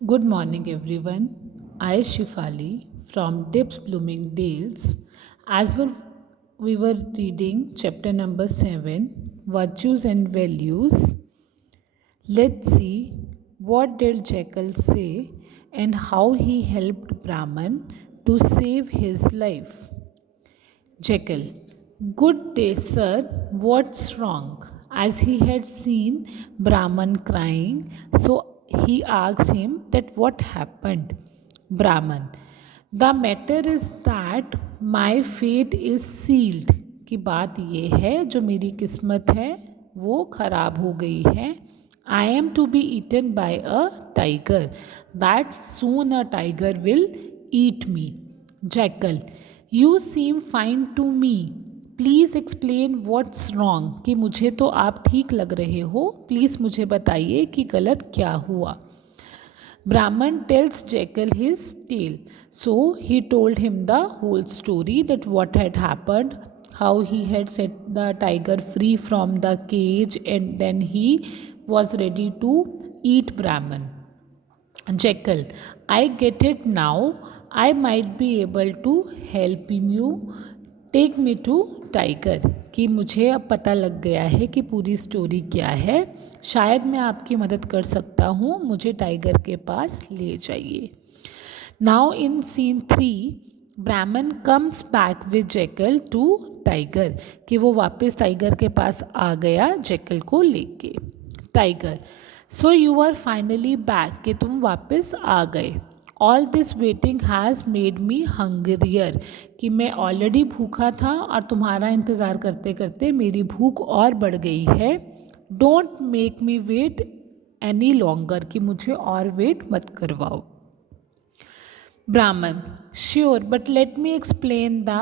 Good morning, everyone. I am Shifali from Dips Blooming Dales. As we were reading chapter number 7, Virtues and Values. Let's see what did Jekyll say and how he helped Brahman to save his life. Jekyll, good day, sir. What's wrong? As he had seen Brahman crying, so he asked him that what happened. Brahman, the matter is that my fate is sealed. कि बात ये है जो मेरी किस्मत है वो खराब हो गई है. I am to be eaten by a tiger. That soon a tiger will eat me. Jackal, you seem fine to me. Please explain what's wrong कि मुझे तो आप ठीक लग रहे हो, प्लीज़ मुझे बताइए कि गलत क्या हुआ. Brahman tells Jekyll his tale. So he told him the whole story, that what had happened, how he had set the tiger free from the cage, and then he was ready to eat Brahman. Jekyll, I get it now. I might be able to help you. Take me to tiger कि मुझे अब पता लग गया है कि पूरी story क्या है, शायद मैं आपकी मदद कर सकता हूँ, मुझे टाइगर के पास ले जाइए. Now in scene 3 Brahmin comes back with jackal to tiger कि वो वापस टाइगर के पास आ गया जेकल को लेके. Tiger, so you are finally back कि तुम वापस आ गए. All this waiting has made me hungrier कि मैं ऑलरेडी भूखा था और तुम्हारा इंतज़ार करते करते मेरी भूख और बढ़ गई है. Don't make me wait any longer कि मुझे और वेट मत करवाओ. Brahman, sure but let me explain the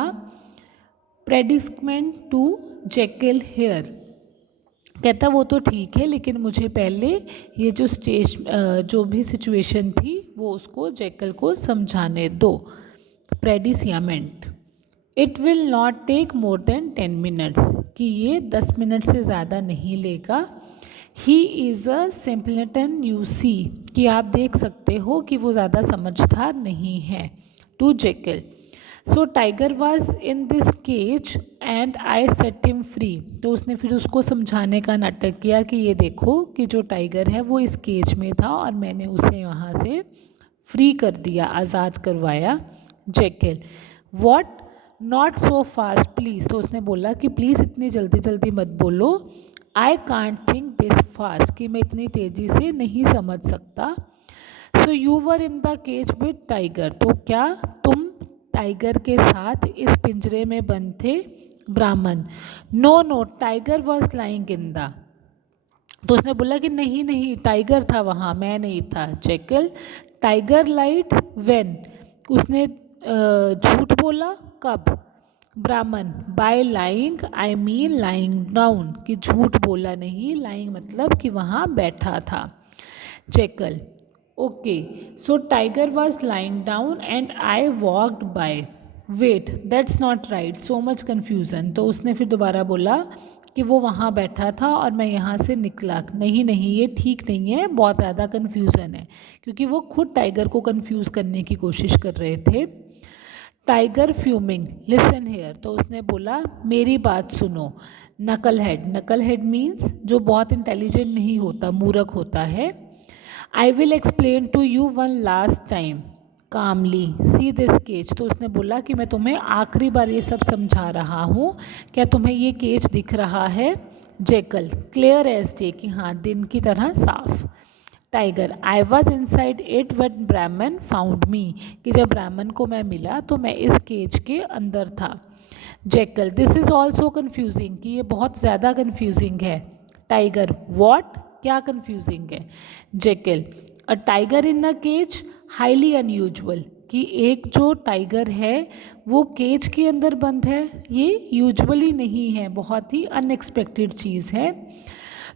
predicament to Jekyll here. कहता वो तो ठीक है लेकिन मुझे पहले ये जो भी सिचुएशन थी वो उसको जेकल को समझाने दो. Predicament, it will not take more than 10 minutes कि ये 10 मिनट से ज़्यादा नहीं लेगा. He is a simpleton you see कि आप देख सकते हो कि वो ज़्यादा समझदार नहीं है. To jackal, so tiger was in this cage and I set him free. तो उसने फिर उसको समझाने का नाटक किया कि ये देखो कि जो टाइगर है वो इस केज में था और मैंने उसे वहाँ से फ्री कर दिया, आज़ाद करवाया. Jekyll, what, not so fast please. तो उसने बोला कि प्लीज़ इतनी जल्दी जल्दी मत बोलो. I can't think this fast कि मैं इतनी तेज़ी से नहीं समझ सकता. So you were in the cage with tiger, तो क्या तुम टाइगर के साथ इस पिंजरे में बंद थे. Brahmin, no no tiger was lying in the. तो उसने बोला कि नहीं नहीं टाइगर था वहाँ, मैं नहीं था. Jekyll, tiger light when. उसने झूठ बोला कब. ब्राह्मण, bye lying I mean lying down कि झूठ बोला नहीं, लाइंग मतलब कि वहाँ बैठा था. Jackal, okay so tiger was lying down and I walked by. Wait that's not right, so much confusion. तो उसने फिर दोबारा बोला कि वो वहाँ बैठा था और मैं यहाँ से निकला. नहीं नहीं ये ठीक नहीं है, बहुत ज़्यादा कन्फ्यूज़न है, क्योंकि वो खुद टाइगर को कन्फ्यूज़ करने की कोशिश कर रहे थे. Tiger fuming, listen here. तो उसने बोला मेरी बात सुनो. नकल हेड, नकल हेड मीन्स जो बहुत इंटेलिजेंट नहीं होता, मूर्ख होता है. I will explain to you one last time calmly see this cage. तो उसने बोला कि मैं तुम्हें आखिरी बार ये सब समझा रहा हूँ, क्या तुम्हें ये केज दिख रहा है. जेकल, क्लियर एज डे कि हाँ दिन की तरह साफ. Tiger, I was in side it one ब्राह्मण फाउंड मी कि जब ब्राह्मण को मैं मिला तो मैं इस केज के अंदर था. Jackal, this is also confusing कि ये बहुत ज़्यादा कन्फ्यूजिंग है. टाइगर, वॉट, क्या कन्फ्यूजिंग है. Jackal, a tiger in a cage highly unusual कि एक जो टाइगर है वो केज के अंदर बंद है, ये यूजुअली नहीं है, बहुत ही अनएक्सपेक्टेड चीज़ है.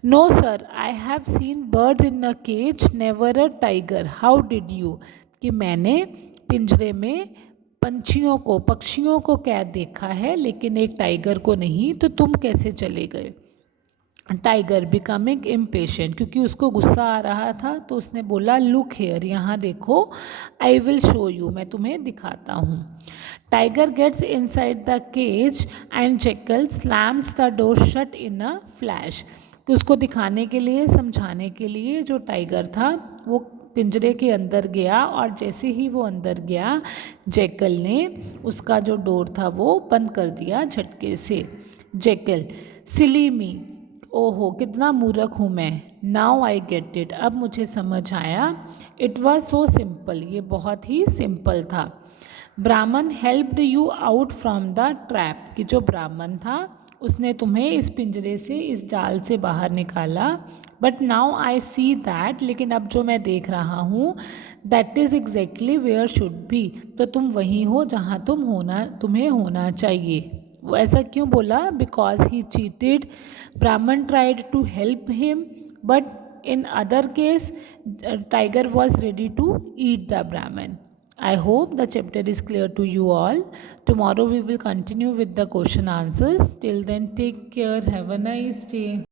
No sir, I have seen birds in a cage never a tiger, how did you कि मैंने पिंजरे में पक्षियों को कैद देखा है लेकिन एक टाइगर को नहीं, तो तुम कैसे चले गए. टाइगर बिकमिंग इम्पेशेंट, क्योंकि उसको गुस्सा आ रहा था तो उसने बोला लुक हेयर, यहाँ देखो, आई विल शो यू, मैं तुम्हें दिखाता हूँ। Tiger gets inside the cage and jackal slams the door shut in a flash, कि उसको दिखाने के लिए, समझाने के लिए जो टाइगर था वो पिंजरे के अंदर गया, और जैसे ही वो अंदर गया जैकल ने उसका जो डोर था वो बंद कर दिया झटके से। जैकल, सिली मी, ओहो कितना मूर्ख हूँ मैं, नाउ आई गेट इट, अब मुझे समझ आया, इट वॉज सो सिंपल, ये बहुत ही सिंपल था। ब्राह्मण helped you out from the trap, कि जो ब्राह्मण था उसने तुम्हें इस पिंजरे से, इस जाल से बाहर निकाला। But now I see that, लेकिन अब जो मैं देख रहा हूँ, that is exactly where should be, तो तुम वहीं हो जहाँ तुम्हें होना चाहिए। वो ऐसा क्यों बोला? Because he cheated, Brahmin tried to help him, but in other case tiger was ready to eat the brahman. I hope the chapter is clear to you all. Tomorrow we will continue with the question answers. Till then, take care, have a nice day.